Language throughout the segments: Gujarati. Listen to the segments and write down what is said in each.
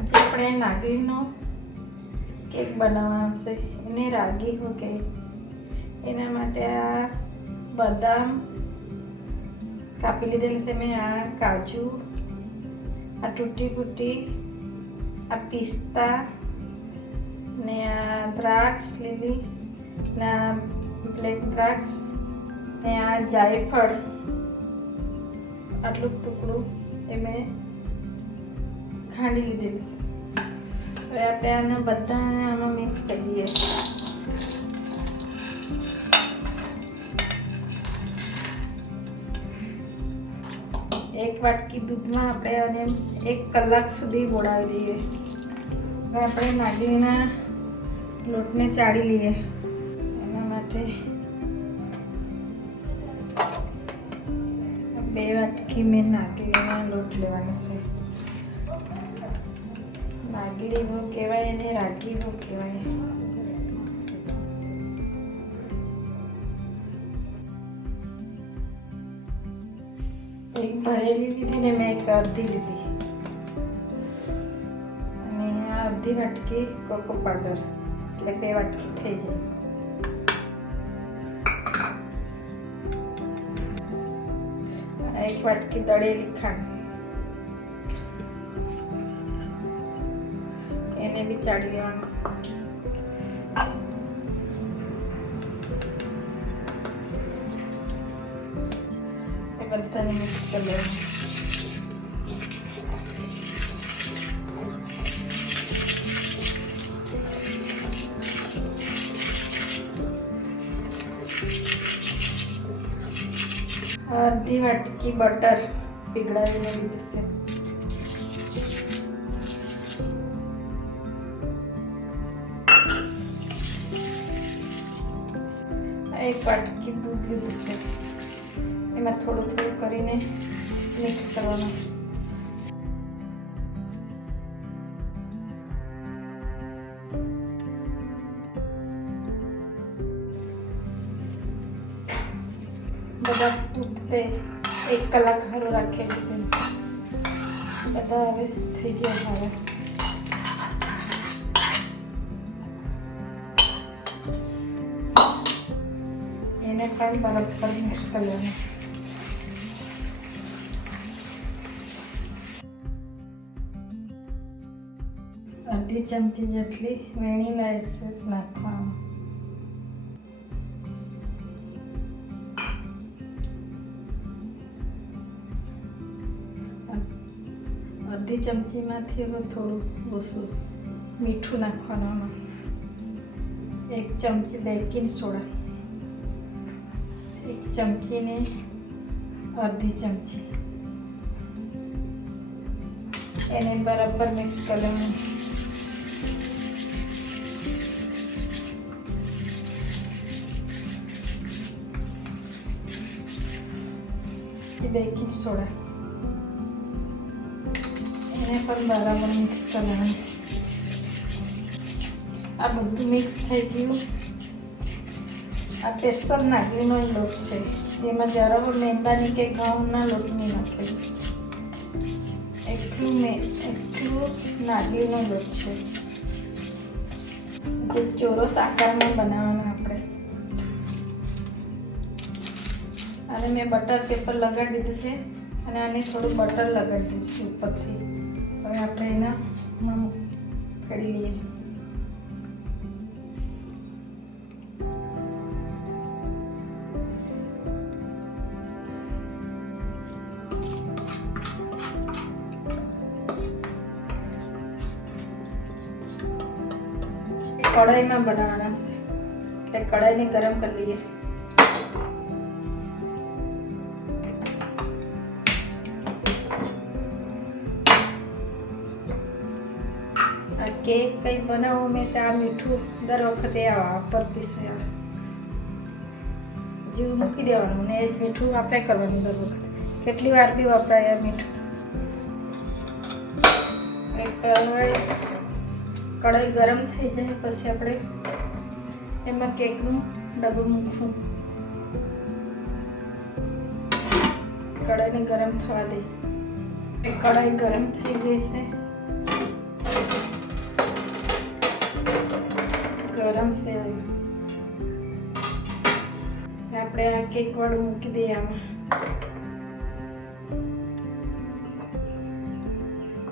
આજે આપણે નાગલીનો કેક બનાવવાનો છે, એને રાગી હો કે એના માટે આ બદામ કાપી લીધેલ છે મેં, આ કાજુ, આ તૂટી ફૂટી, આ પિસ્તા ને આ દ્રાક્ષ લીધી ને આ બ્લેક દ્રાક્ષ ને આ જાયફળ, આટલું ટુકડું એ મેં ખાંડી લીધેલું છે. હવે આપણે આને બધા આમાં મિક્સ કરી દઈએ. એક વાટકી દૂધમાં આપણે આને 1 કલાક સુધી બોળાવી દઈએ. હવે આપણે નાગલીના લોટને ચાળી લઈએ. એના માટે 2 વાટકી મેં નાગલીનો લોટ લેવાનો છે. નાગલી હો કહેવાય અને રાગી હો કહેવાય. એક ભરેલી લીધી ને મેં એક અડધી લીધી અને આ અડધી વાટકી કોકો પાવડર એટલે 2 વાટકી થઈ જાય. એક વાટકી દળેલી ખાંડ એને બી ચાળી લેવાનું. એ બધાને મિક્સ કરી લેવાનું. અડધી વાટકી બટર પીગળાવીને લીધું છે. એક વાટકી દૂધ લીધું છે. એમાં થોડું થોડું કરીને મિક્સ કરવાનું. બધા ઉઠતે 1 કલાક હારું રાખેલું છે. બધા હવે થઈ ગયા. હવે એને પણ બરાબર મિક્સ કરી લેવાનું. અડધી ચમચી જેટલી વેનીલા એસેન્સ નાખવાનું. અડધી ચમચીમાંથી હવે થોડું ઓછું મીઠું નાખવાનું. 1 ચમચી બેકિંગ સોડા, 1 ચમચી ને અડધી ચમચી એને બરાબર મિક્સ કરી લેવાનું. બેકિંગ સોડા એને પણ બરાબર મિક્સ કરવાનું. આ બધું મિક્સ થઈ ગયું. આ સ્પેશિયલ નાગલીનો લોટ છે, એમાં જરા મેંદાની કે ઘઉંના લોટ નહીં નાખેલું. એટલું નાગલીનો લોટ છે જે ચોરસ આકારમાં બનાવવાનો આપણે. અને મેં બટર પેપર લગાડી દીધું છે અને આને થોડું બટર લગાડી દીધું છે ઉપરથી. હવે આપણે એના ફેરી લઈએ. કઢાઈમાં બનાવવાના છે એટલે કઢાઈને ગરમ કરી લઈએ. આ કેક કંઈ બનાવો મેં ત્યાં મીઠું દર વખતે વાપરતી છું. જીવ મૂકી દેવાનું ને એ જ મીઠું આપણે કરવાનું દર વખતે. કેટલી વાર બી વપરાય આ મીઠું. કઢાઈ ગરમ થઈ જાય પછી આપણે એમાં કેકનું ડબ્બો મૂકવું. કઢાઈને ગરમ થવા દે. કઢાઈ ગરમ થઈ ગઈ છે. ગરમ છે આપણે આ કેક વાળું મૂકી દઈએ આમાં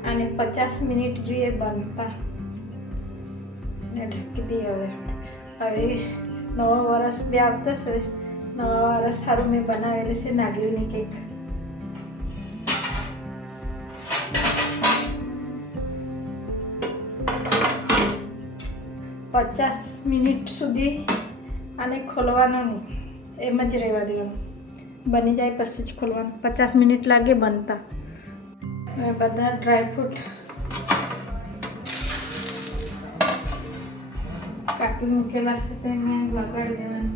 અને 50 મિનિટ જોઈએ બનતા ને ઢાંકી દઈએ હવે નવા વર્ષ બી આવતા છે નવા વર્ષ સારું મેં બનાવેલી છે નાગલીની કેક પચાસ મિનિટ સુધી આને ખોલવાનો નહીં એમ જ રહેવા દેવાનું બની જાય પછી જ ખોલવાનું 50 મિનિટ લાગે બનતા હવે બધા ડ્રાયફ્રૂટ કાપી મૂકેલા છે તેને લગાડી દેવાનું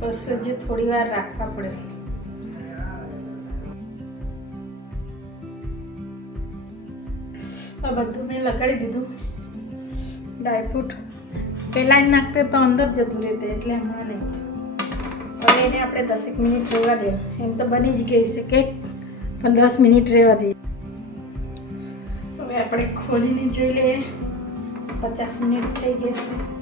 પછી હજુ થોડી વાર રાખવા પડે આ બધું મેં લગાડી દીધું ડ્રાયફ્રૂટ પહેલાં નાખતે તો અંદર જતું રહેતે એટલે હમણાં નહીં હવે એને આપણે 10 મિનિટ રહેવા દઈએ એમ તો બની જ ગઈ છે કેક પણ 10 મિનિટ રહેવા દઈએ હવે આપણે ખોલીને જોઈ લઈએ 50 મિનિટ થઈ ગઈ છે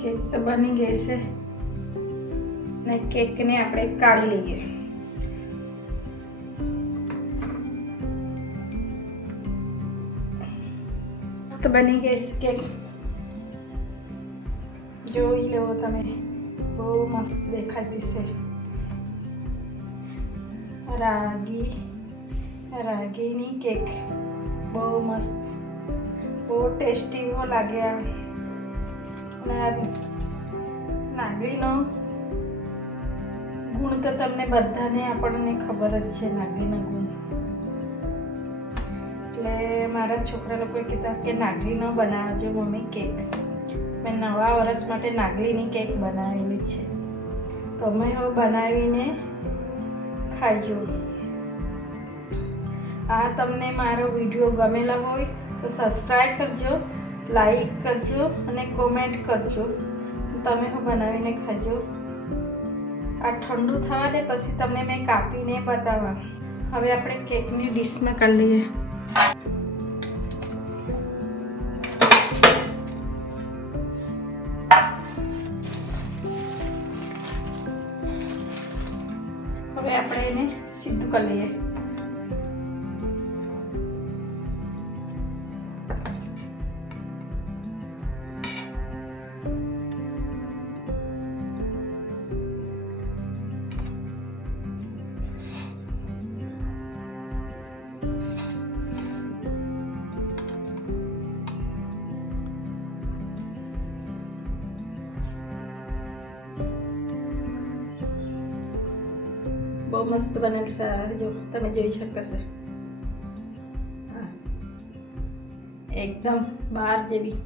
કેક તો બની ગઈ છે ને કેકને આપણે કાઢી લઈએ મસ્ત બની ગઈ છે કેક જોઈ લો તમે બહુ મસ્ત દેખાતી છે રાગીની કેક બહુ મસ્ત બહુ ટેસ્ટી લાગે નાગલીનો ગુણ તો તમને બધાને આપણને ખબર જ છે નાગલીનો ગુણ એટલે મારા છોકરા લોકોએ કીધા કે નાગલીનો બનાવજો મમ્મી કેક મેં નવા વર્ષ માટે નાગલીની કેક બનાવેલી છે તમે હવે બનાવીને ખાજો આ તમને મારો વિડીયો ગમેલો હોય તો સબસ્ક્રાઈબ કરજો લાઈક કરજો અને કોમેન્ટ કરજો તમે હું બનાવીને ખાજો આ ઠંડુ થવા દે પછી તમને મેં કાપીને બતાવવા હવે આપણે કેકની ડીશમાં કાઢી લઈએ હવે આપણે એને સીધું કરી લઈએ બહુ મસ્ત બનેલ છે જો તમે જોઈ શકો છો એકદમ બહાર જેવી